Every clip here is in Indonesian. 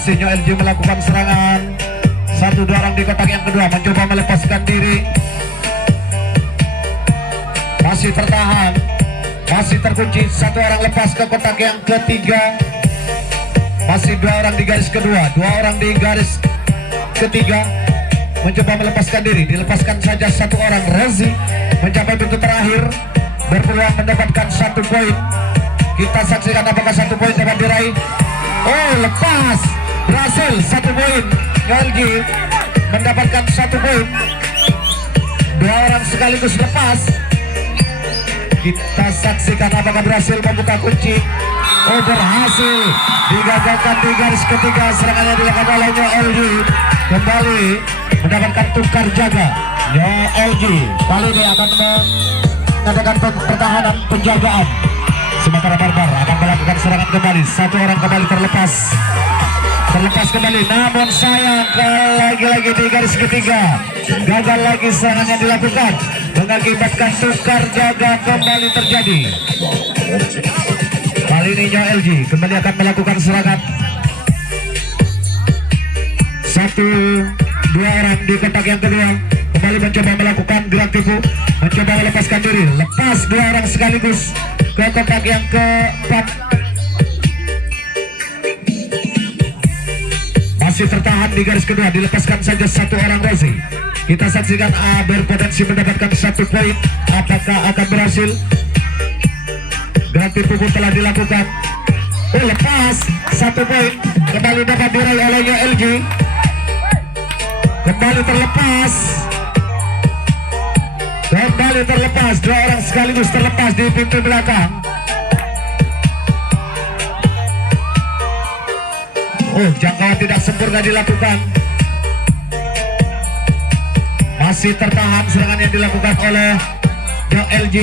Masih LG melakukan serangan. 1-2 orang di kotak yang kedua, mencoba melepaskan diri. Masih tertahan, masih terkunci. 1 orang lepas ke kotak yang ketiga. Masih 2 orang di garis kedua, 2 orang di garis ketiga. Mencoba melepaskan diri, dilepaskan saja 1 orang. Rozi mencapai pintu terakhir, berpeluang mendapatkan 1 poin. Kita saksikan apakah 1 poin dapat diraih. Oh, lepas, berhasil 1 poin. LG mendapatkan 1 poin. 2 orang sekaligus lepas. Kita saksikan apakah berhasil membuka kunci. Oh, berhasil, digagalkan di garis ketiga. Serangannya dilakukan oleh LG. Kembali mendapatkan tukar jaga. LG kali ini akan mengadakan pertahanan penjagaan. Sementara Barbar akan melakukan serangan kembali. 1 orang kembali terlepas kembali, namun sayang lagi-lagi di garis ketiga. Gagal lagi serangan yang dilakukan, mengakibatkan tukar jaga kembali terjadi. Kali ini LG kembali akan melakukan serangan. 1-2 orang di kotak yang kedua, kembali mencoba melakukan gerak tipu, mencoba melepaskan diri. Lepas 2 orang sekaligus ke kotak yang keempat. Masih tertahan di garis kedua, dilepaskan saja 1 orang. Rozi, kita saksikan berpotensi mendapatkan 1 poin. Apakah akan berhasil? Gerak tipu pun telah dilakukan. Oh, lepas 1 poin, kembali dapat diraih oleh LG. Kembali terlepas, 2 orang sekaligus terlepas di pintu belakang. Oh, jangkauan tidak sempurna dilakukan. Masih tertahan serangan yang dilakukan oleh LG.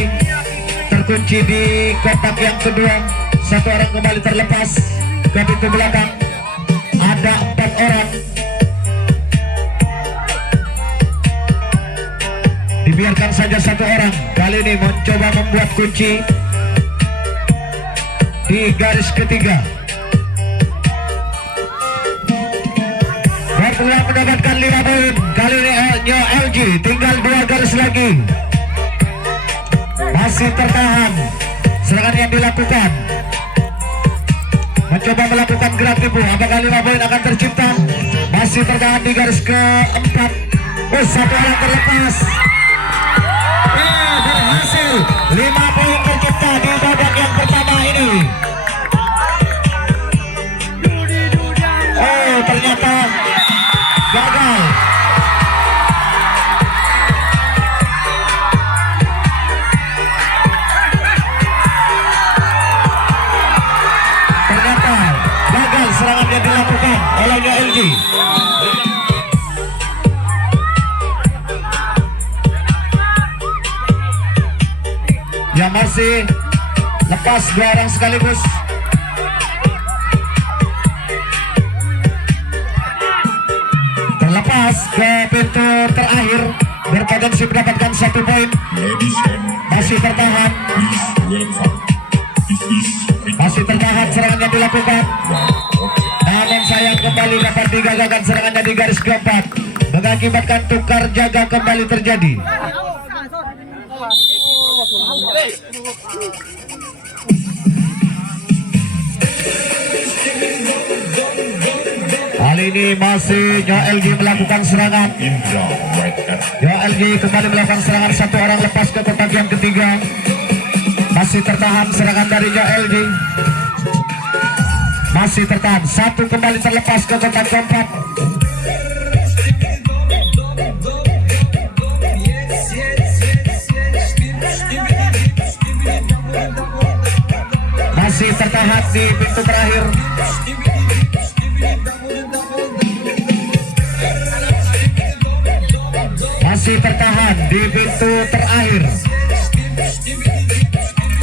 Terkunci di kotak yang kedua. 1 orang kembali terlepas ke pintu belakang. Ada 4 orang. Dibiarkan saja 1 orang. Kali ini mencoba membuat kunci di garis ketiga. Berpeluang mendapatkan 5 poin. Kali ini LG tinggal 2 garis lagi. Masih tertahan serangan yang dilakukan. Mencoba melakukan gerak tipu. Apakah 5 poin akan tercipta? Masih tertahan di garis keempat. Oh, 1 orang terlepas. Berhasil, 5 poin tercipta di babak yang pertama ini. Oh, ternyata gagal. Ternyata gagal serangan yang dilakukan oleh LG. Yang masih lepas 2 orang sekaligus. Terlepas ke pintu terakhir, berpotensi mendapatkan 1 poin. Masih tertahan, serangan yang dilakukan. Namun sayang kembali dapat digagalkan serangannya di garis keempat, mengakibatkan tukar jaga kembali terjadi. Kali ini masih LG melakukan serangan. LG kembali melakukan serangan. 1 orang lepas ke kotak yang ketiga. Masih tertahan serangan dari LG. Masih tertahan. 1 kembali terlepas ke kotak keempat. Masih tertahan di pintu terakhir. Masih tertahan di pintu terakhir.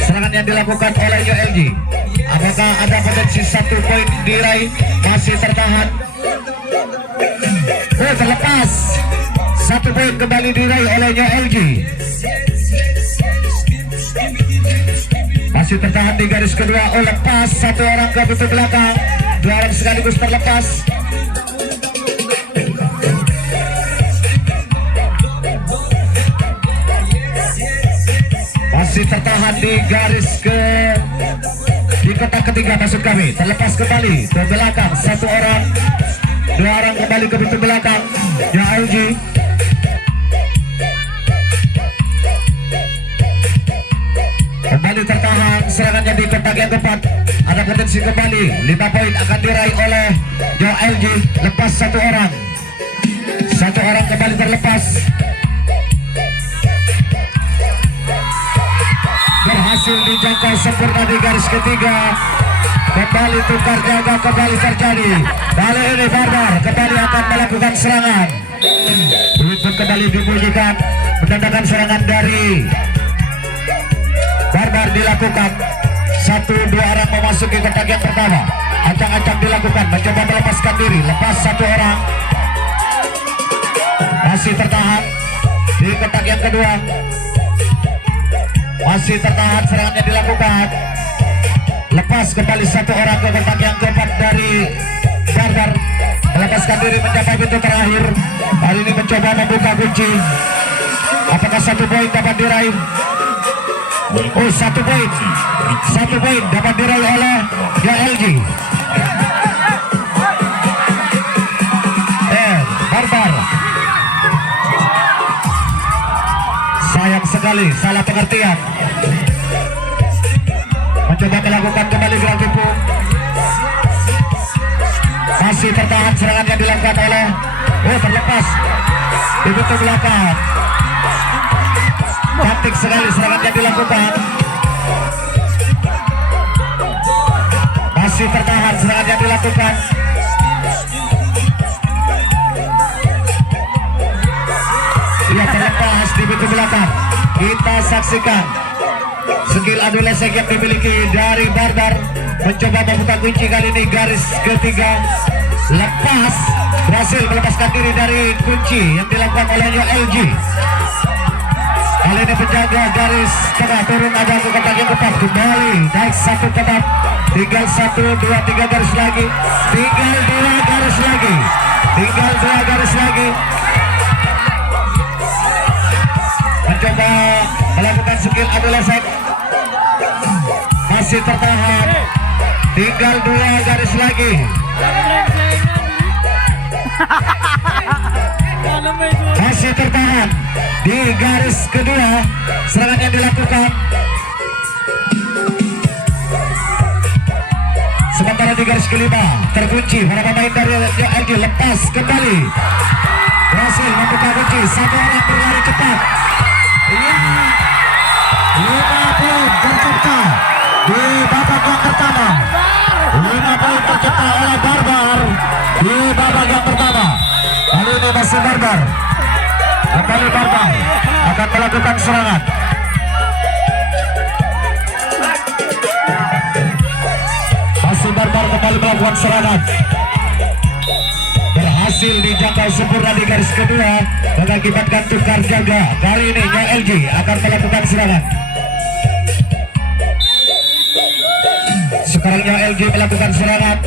Serangan yang dilakukan oleh LG. Apakah ada potensi 1 poin diraih? Masih tertahan. Oh, terlepas. 1 poin kembali diraih oleh LG. Masih tertahan di garis kedua. Oh, lepas 1 orang ke pintu belakang. dua orang sekaligus terlepas. Masih tertahan di garis di kotak ketiga masuk kami, terlepas kembali ke belakang, satu orang, dua orang kembali ke pintu belakang. Ya LG kembali tertahan, serangannya di kotak yang keempat, ada potensi kembali, 5 poin akan diraih oleh Yo LG. Lepas satu orang kembali terlepas, berhasil dijangkau sempurna di garis ketiga. Kembali tukar jaga, kembali terjadi. Kali ini Barbar kembali akan melakukan serangan. Belut pun kembali dibunyikan, menandakan serangan dari Barbar dilakukan. 1-2 orang memasuki kotak yang pertama. Ancang-ancang dilakukan, mencoba melepaskan diri. Lepas satu orang, masih tertahan di kotak yang kedua. Masih tertahan, serangannya dilakukan. Lepas kembali satu orang ke kotak yang keempat dari Barbar. Melepaskan diri mencapai pintu terakhir. Kali ini mencoba membuka kunci. Apakah 1 poin dapat diraih? Oh, 1 poin. 1 poin dapat diraih oleh LG. Barbar. Sayang sekali, salah pengertian. Mencoba melakukan kembali gerak tipu. Masih tertahan, serangannya dilakukan oleh terlepas di pintu belakang. Cantik sekali serangannya dilakukan. Masih tertahan, serangannya dilakukan. Ia terlepas di pintu belakang. Kita saksikan skill adu lesek yang dimiliki dari Barbar. Mencoba membuka kunci kali ini garis ketiga. Lepas, berhasil melepaskan diri dari kunci yang dilakukan oleh LG. Kali ini penjaga garis tengah turun ada ke kotak yang keempat, kembali naik 1 kotak. Tinggal 1, 2, 3 garis lagi. Tinggal 2 garis lagi. Tinggal 2 garis lagi. Mencoba melakukan skill adu lesek. Masih tertahan. Tinggal 2 garis lagi. Masih tertahan di garis kedua. Serangan yang dilakukan. Sementara di garis kelima terkunci para pemain dari LG. Lepas kembali, berhasil membuka kunci. 1 orang berlari cepat. 5 poin tercipta di babak yang pertama. 5 poin tercipta oleh Barbar di babak yang pertama. Kali ini masih Barbar. Kembali Barbar akan melakukan serangan. Masih Barbar kembali melakukan serangan. Berhasil dijangkau sempurna di garis kedua, mengakibatkan tukar jaga. Kali ini LG akan melakukan serangan. Sekarang LG melakukan serangan.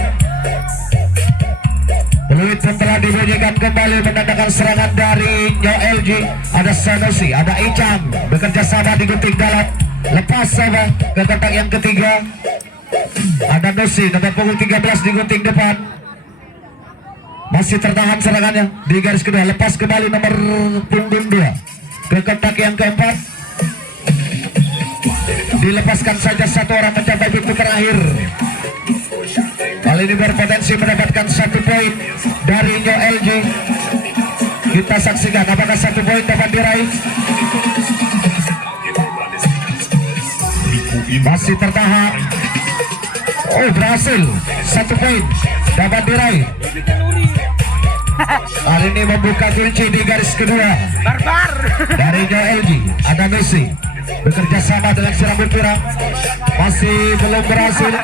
Peluit pun telah dibunyikan kembali, menandakan serangan dari LG. Ada Sanusi, ada Icam, bekerja sama di gunting dalam. Lepas sama ke kotak yang ketiga. Ada Nusi, nomor punggung 13 di gunting depan. Masih tertahan serangannya di garis kedua. Lepas kembali nomor punggung 2 ke kotak yang keempat. Dilepaskan saja 1 orang mencapai pintu terakhir. Kali ini berpotensi mendapatkan 1 poin dari LG. Kita saksikan apakah 1 poin dapat diraih. Masih tertahan. Berhasil, 1 poin dapat diraih. Kali ini membuka kunci di garis kedua. Barbar dari LG. Ada Messi bekerja sama dengan si rambut pirang. Masih belum berhasil.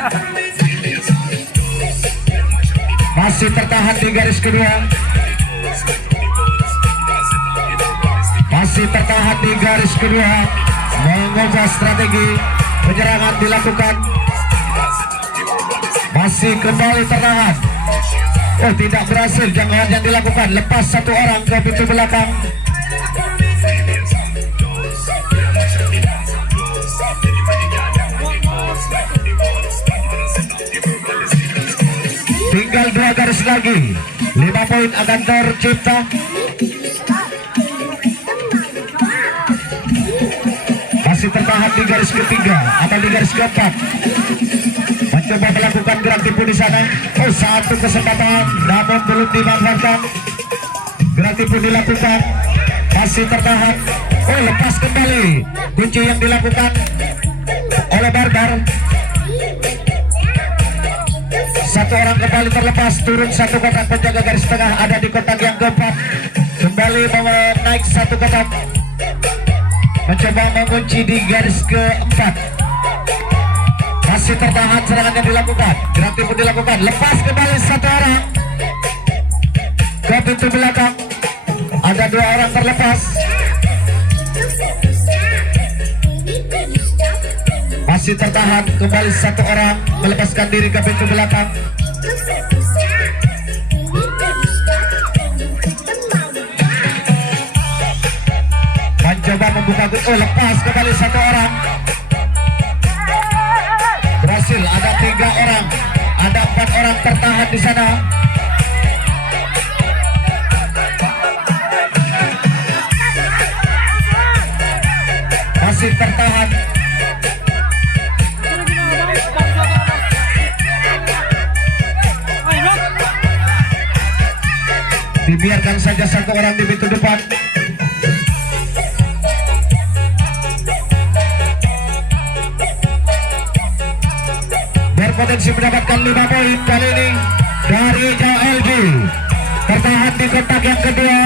Masih tertahan di garis kedua. Masih tertahan di garis kedua. Mengubah strategi penyerangan dilakukan. Masih kembali tertahan. Oh, tidak berhasil. Jangan yang dilakukan. Lepas satu orang ke pintu belakang. Tinggal 2 garis lagi. 5 poin akan tercipta. Masih tertahan di garis ketiga atau di garis keempat. Mencoba melakukan gerak tipu di sana. Oh, satu kesempatan namun belum dimanfaatkan. Gerak tipu dilakukan. Masih tertahan. Oh, lepas kembali. Kunci yang dilakukan oleh Barbar. Satu orang kembali terlepas. Turun satu kotak. Penjaga garis tengah ada di kotak yang keempat. Kembali naik satu kotak. Mencoba mengunci di garis keempat. Masih tertahan serangan yang dilakukan. Gerak tipu dilakukan. Lepas kembali satu orang ke pintu belakang. Ada 2 orang terlepas. Masih tertahan kembali satu orang melepaskan diri ke pintu belakang. Mencoba membuka gol. Oh, lepas kembali satu orang. Berhasil. Ada 3 orang. Ada 4 orang tertahan di sana. Masih tertahan. Dibiarkan saja satu orang di pintu depan. Berpotensi mendapatkan 5 poin kali ini dari JLG. Tertahan di kotak yang kedua.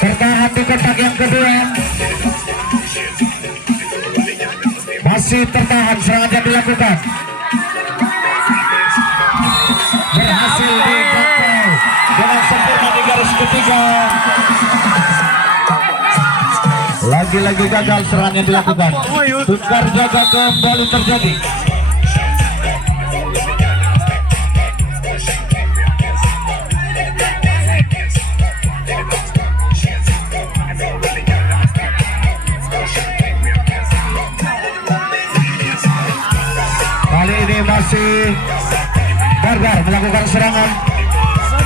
Tertahan di kotak yang kedua. Masih tertahan serangan yang dilakukan. Berhasil dijangkau dengan sempurna di garis ketiga. Lagi-lagi gagal serangan yang dilakukan. Tukar jaga kembali terjadi. Kali ini masih Barbar melakukan serangan.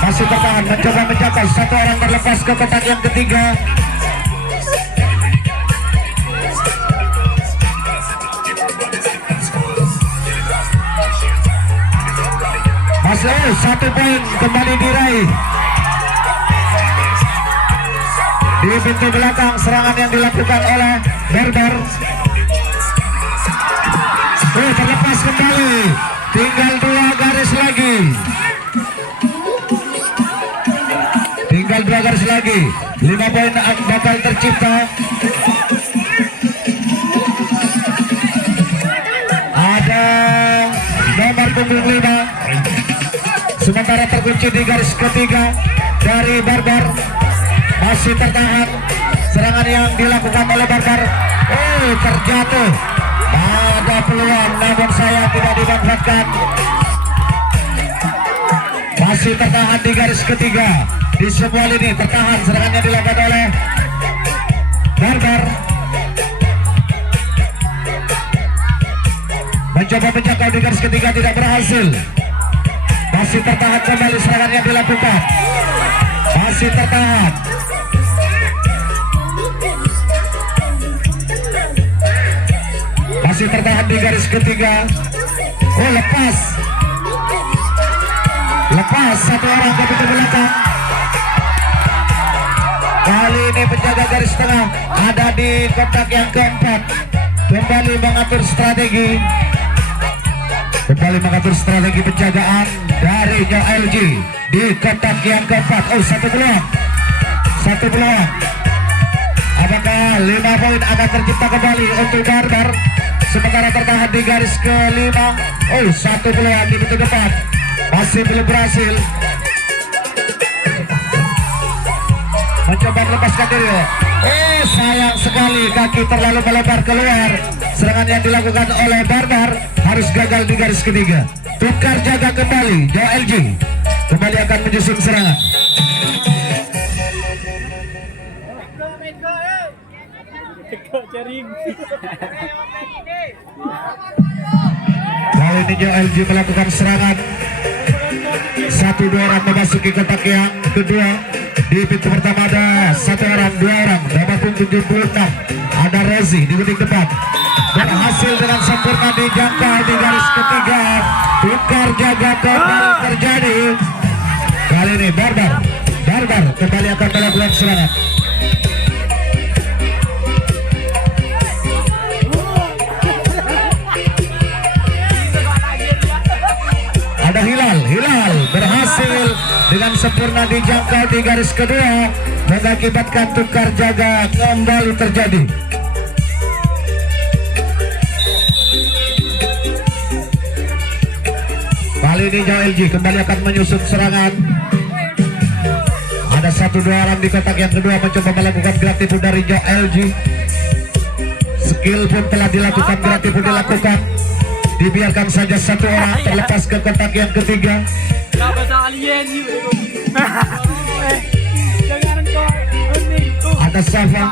Masih tertahan, mencoba mencapai satu orang terlepas ke kotak yang ketiga. Masih 1 poin kembali diraih. Di pintu belakang serangan yang dilakukan oleh Barbar. Terlepas kembali. Tinggal 2 garis lagi. Tinggal 2 garis lagi. 5 poin bakal tercipta. Ada nomor punggung 5. Sementara terkunci di garis ketiga dari Barbar. Masih tertahan serangan yang dilakukan oleh Barbar. Oh, terjatuh. Ada peluang namun saya tidak dimanfaatkan. Masih tertahan di garis ketiga. Di semua lini tertahan serangan yang dilakukan oleh Barbar. Mencoba menjangkau di garis ketiga, tidak berhasil. Masih tertahan kembali serangan yang dilakukan. Masih tertahan. Masih tertahan di garis ketiga. Oh, lepas. Lepas satu orang ke pintu belakang. Kali ini penjaga garis tengah ada di kotak yang keempat. Kembali mengatur strategi. Kembali mengatur strategi penjagaan dari JLG di kotak yang keempat. Oh, satu peluang. Satu peluang. Apakah 5 poin akan tercipta kembali untuk Barbar? Sementara tertahan di garis kelima. Oh, satu peluang di pintu depan. Masih belum berhasil. Mencoba melepaskan diri. Sayang sekali kaki terlalu melebar keluar. Serangan yang dilakukan oleh Barbar harus gagal di garis ketiga. tukar jaga kembali. Joe LG kembali akan menyusun serangan. Kali ini Joe LG melakukan serangan. 1-2 orang memasuki kotak yang kedua. Di pintu pertama ada 1 orang, 2 orang. Nomor 76 ada Rozi di titik depan. Berhasil dengan sempurna dijangkau di garis ketiga. Tukar jaga kembali terjadi. Kali ini Barbar kembali akan melakukan serangan. Ada Hilal berhasil dengan sempurna dijangkau di garis kedua, mengakibatkan tukar jaga kembali terjadi. Kali ini Joe LG kembali akan menyusun serangan. Ada 1-2 orang di kotak yang kedua mencoba melakukan gerak tipu dari Joe LG. Skill pun telah dilakukan, gerak tipu dilakukan. Dibiarkan saja 1 orang terlepas ke kotak yang ketiga. Ada Safa,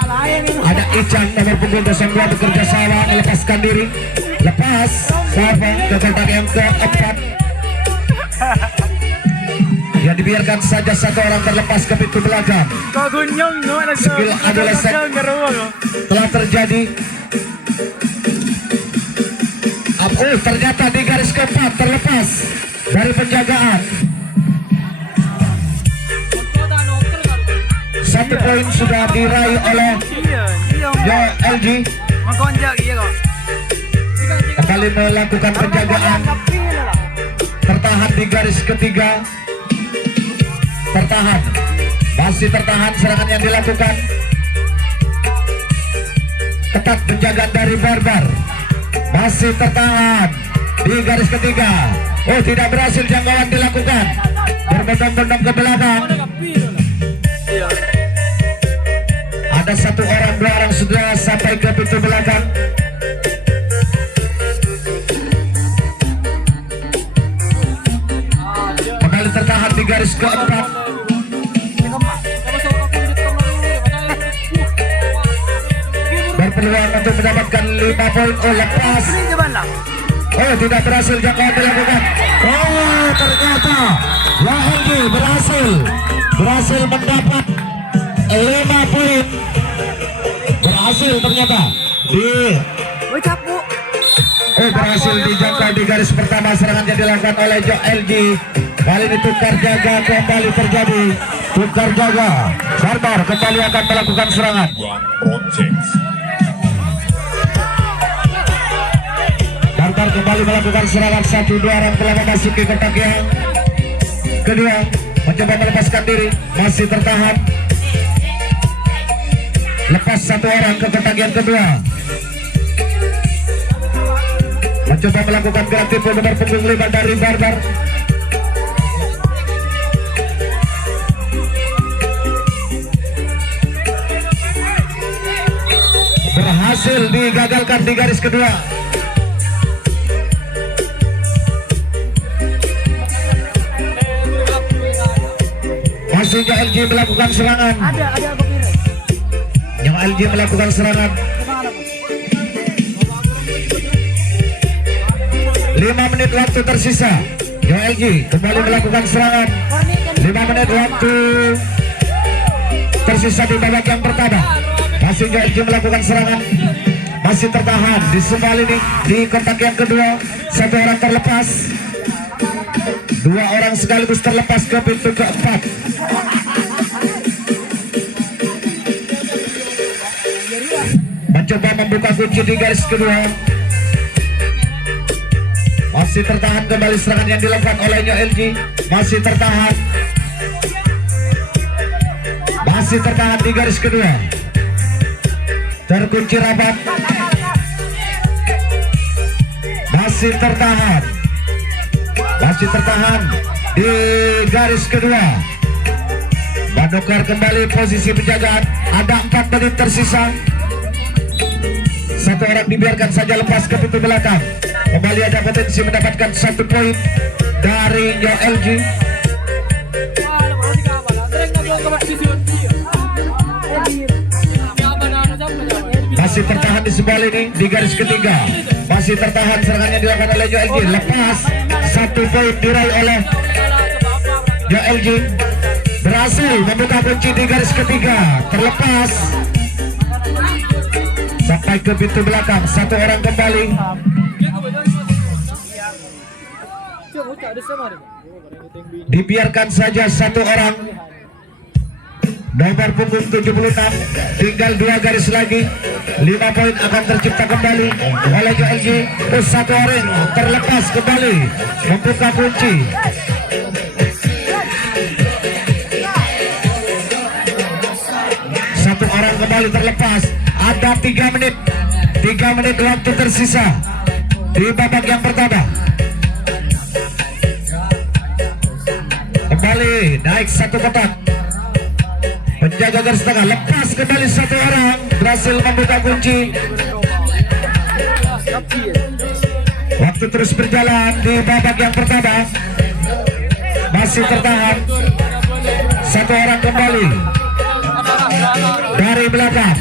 ada Ican nomor punggung 02 bekerja sama melepaskan diri. Lepas Safa ke kotak yang keempat. Ya dibiarkan saja 1 orang terlepas ke pintu belakang. Skill adolescent telah terjadi. Ternyata di garis keempat terlepas dari penjagaan. 1 poin sudah diraih oleh Joe LG. Kembali melakukan penjagaan. Tertahan di garis ketiga. Tertahan. Masih tertahan serangan yang dilakukan. Ketat penjagaan dari Barbar. Masih tertahan di garis ketiga. Oh, tidak berhasil jangkauan dilakukan. Berbondong-bondong ke belakang. Ada 1 orang, 2 orang sudah sampai ke pintu belakang. Kembali tertahan di garis keempat. Berpeluang untuk mendapatkan 5 poin. Oh, lepas. Oh, tidak berhasil jangkauan dilakukan. Oh, ternyata LG berhasil mendapat 5 poin. Berhasil ternyata berhasil dijangkau di garis pertama. Serangan yang dilakukan oleh Joe LG. Kali ini tukar jaga kembali terjadi. Tukar jaga. Barbar kembali akan melakukan serangan. Barbar kembali melakukan serangan. 1-2 orang telah memasuki kotak yang kedua. Mencoba melepaskan diri. Masih tertahan. Lepas 1 orang ke kotak yang kedua. Mencoba melakukan gerak tipu nomor punggung 5 dari Barbar. Berhasil digagalkan di garis kedua. Masih LG melakukan serangan. Yang LG melakukan serangan. 5 menit waktu tersisa. Yang LG kembali melakukan serangan. 5 menit waktu tersisa di babak yang pertama. Masih LG melakukan serangan. Masih tertahan di sebelah ini di kotak yang kedua. 1 orang terlepas. 2 orang sekaligus terlepas ke pintu keempat. Mencoba membuka kunci di garis kedua. Masih tertahan kembali serangan yang dilakukan olehnya LG. Masih tertahan. Masih tertahan di garis kedua. Terkunci rapat. Masih tertahan. Masih tertahan di garis kedua. Bandokar kembali posisi penjagaan. Ada 4 menit tersisa. 1 orang dibiarkan saja lepas ke pintu belakang. Kembali ada potensi mendapatkan 1 poin dari Nyo LG. Masih tertahan di sebelah ini di garis ketiga. Masih tertahan serangannya dilakukan oleh Nyo LG. Lepas 1 poin diraih oleh Nyo LG. Berhasil membuka kunci di garis ketiga. Terlepas sampai ke pintu belakang. 1 orang kembali. Dibiarkan saja 1 orang. Nomor punggung 76. Tinggal 2 garis lagi. 5 poin akan tercipta kembali oleh JLG. 1 orang terlepas kembali membuka kunci. Satu orang kembali terlepas. Ada 3 menit. 3 menit waktu tersisa di babak yang pertama. Kembali naik 1 kotak. Penjaga garis tengah lepas kembali 1 orang. Berhasil membuka kunci. Waktu terus berjalan di babak yang pertama. Masih tertahan. 1 orang kembali dari belakang.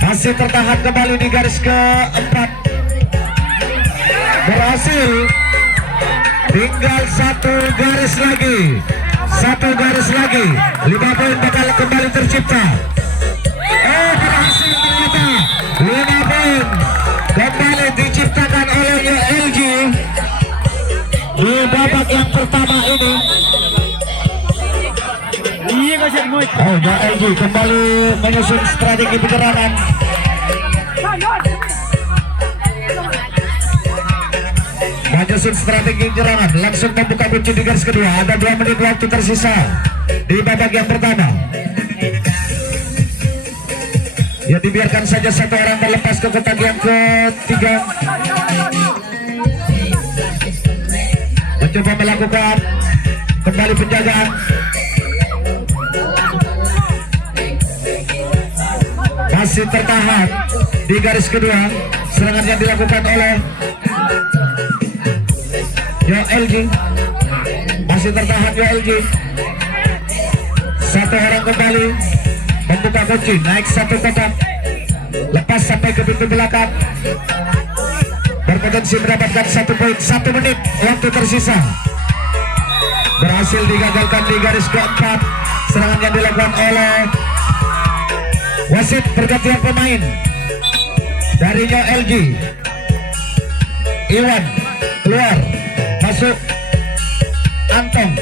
Masih tertahan kembali di garis keempat. Berhasil. Tinggal 1 garis lagi. 1 garis lagi. 5 poin bakal kembali tercipta. Oh, berhasil ternyata. 5 poin kembali diciptakan oleh LG di babak yang pertama ini. Oh, LG kembali menyusun strategi penyerangan. Menyusun strategi penyerangan, langsung membuka kunci di garis kedua. Ada 2 menit waktu tersisa di babak yang pertama. Ya, dibiarkan saja 1 orang terlepas ke kotak yang ketiga. Mencoba melakukan kembali penjagaan. Masih tertahan di garis kedua. Serangan yang dilakukan oleh LG. Masih tertahan LG. 1 orang kembali membuka kunci. Naik 1 kotak. Lepas sampai ke pintu belakang. Berpotensi mendapatkan 1 poin. 1 menit waktu tersisa. Berhasil digagalkan di garis keempat. Serangan yang dilakukan oleh wasit. Pergantian pemain dari LG. Iwan keluar, masuk Antong.